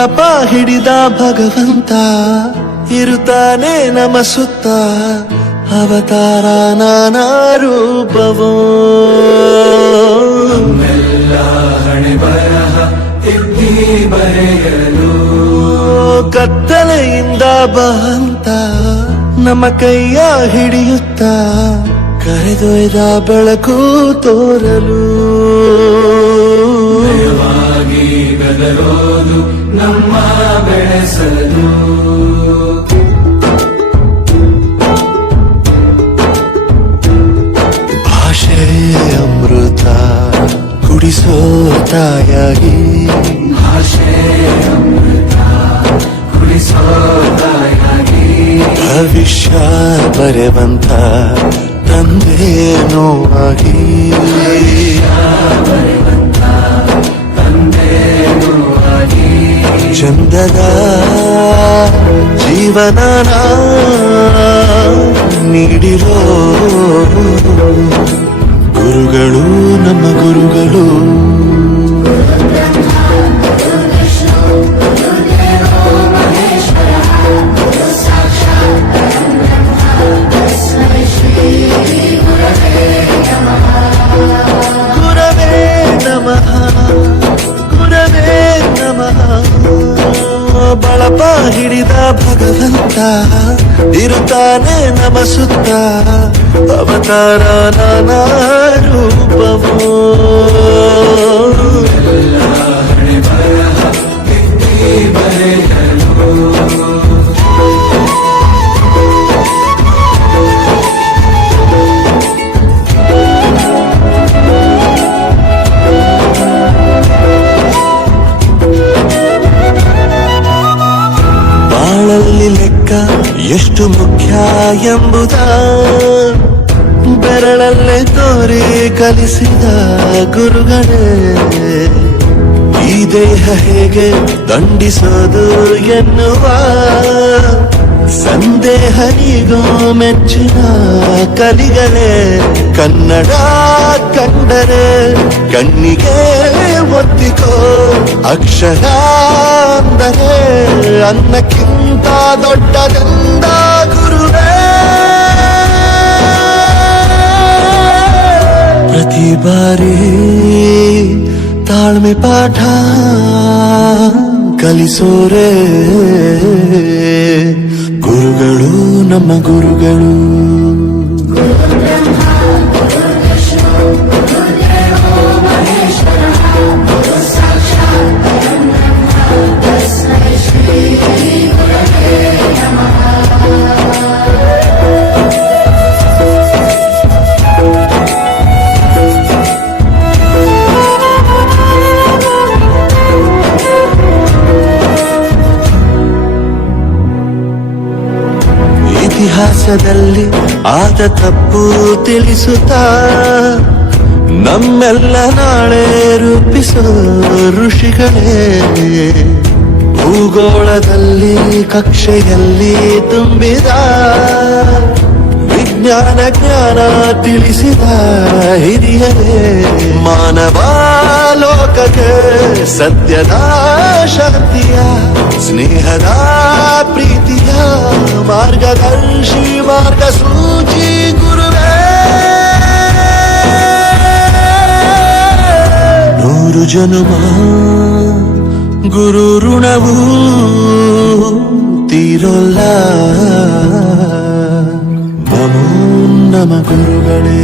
ಬಳಪ ಹಿಡಿದ ಭಗವಂತ ಇರುತ್ತಾನೆ ನಮ ಸುತ್ತ ಅವತಾರ ನಾನಾ ರೂಪವೋ ನಮ್ಮೆಲ್ಲ ಹಣೆ ಬರಹ ತಿದ್ದಿ ಬರೆಯಲು ಕತ್ತಲೆಯಿಂದ ಬಹಂತ ನಮ್ಮ ಕೈಯ ಹಿಡಿಯುತ್ತ ಕರೆದೊಯ್ದ ಬೆಳಕು ತೋರಲು ಭಯವಾಗಿ ಗದರೋದು ನಮ್ಮ ಬೆಳೆಸಲು ಭಾಷೆ ಅಮೃತ ಕುಡಿಸೋ ತಾಯಾಗಿ ಭಾಷೆ ಅಮೃತ ಕುಡಿಸೋ ತಾಯಾಗಿ ಭವಿಷ್ಯ ಬರೆವಂತ ತಂದೇನೋ ಆಗಿ ತಂದೇನೂ ಆಗಿ ಚಂದದ ಜೀವನನ ನೀಡಿರೋ ಗುರುಗಳು ನಮ್ಮ ಗುರುಗಳು ಗುರವೇ ನಮಃ ಗುರವೇ ನಮಃ ಬಳಪ ಹಿಡಿದ ಭಗವಂತ ಇರುತ್ತಾನೆ ನಮ ಸುತ್ತ ಅವತಾರ ನಾನಾ ರೂಪವೋ ಹಣೆ ಬರಹ ತಿದ್ದಿ ಬರೆಯಲು ಬಾಳಲ್ಲಿ ಲೆಕ್ಕ ಎಷ್ಟು ಮುಖ್ಯ ಎಂಬುದ ಬೆರಳಲ್ಲೇ ತೋರಿ ಕಲಿಸಿದ ಗುರುಗಳೇ ಈ ದೇಹ ಹೇಗೆ ದಂಡಿಸೋದು ಎನ್ನುವ ಸಂದೇಹನಿಗೋ ಮೆಚ್ಚಿನ ಕಲಿಗಳೇ ಕನ್ನಡ ಕಂಡರೆ ಕಣ್ಣಿಗೆ ಒತ್ತಿಕೋ ಅಕ್ಷರ ಅಂದರೆ ಅನ್ನಕ್ಕಿಂತ ದೊಡ್ಡದೆಂದ ಗುರುವೇ ಪ್ರತಿ ಬಾರಿ ತಾಳ್ಮೆ ಪಾಠ ಕಲಿಸೋರೆ ಗುರುಗಳು ನಮ್ಮ ಗುರುಗಳು ಇತಿಹಾಸದಲ್ಲಿ ಆದ ತಪ್ಪು ತಿಳಿಸುತ್ತಾ ನಮ್ಮೆಲ್ಲ ನಾಳೆ ರೂಪಿಸೋ ಋಷಿಗಳೇ ಭೂಗೋಳದಲ್ಲಿ ಕಕ್ಷೆಯಲ್ಲಿ ತುಂಬಿದ ವಿಜ್ಞಾನ ಜ್ಞಾನ ತಿಳಿಸಿದ ಹಿರಿಯರೇ ಮಾನವ ಲೋಕಕ್ಕೆ ಸತ್ಯದ ಶಾಂತಿಯ ಸ್ನೇಹದ ಪ್ರೀತಿಯ ಮಾರ್ಗದರ್ಶಿ ಮಾರ್ಗಸೂಚಿ ಗುರುವೇ ನೂರು ಜನುಮ ಗುರು ಋಣವು ತೀರೋಲ್ಲ ನಮೋ ನಮ ಗುರುಗಳೇ.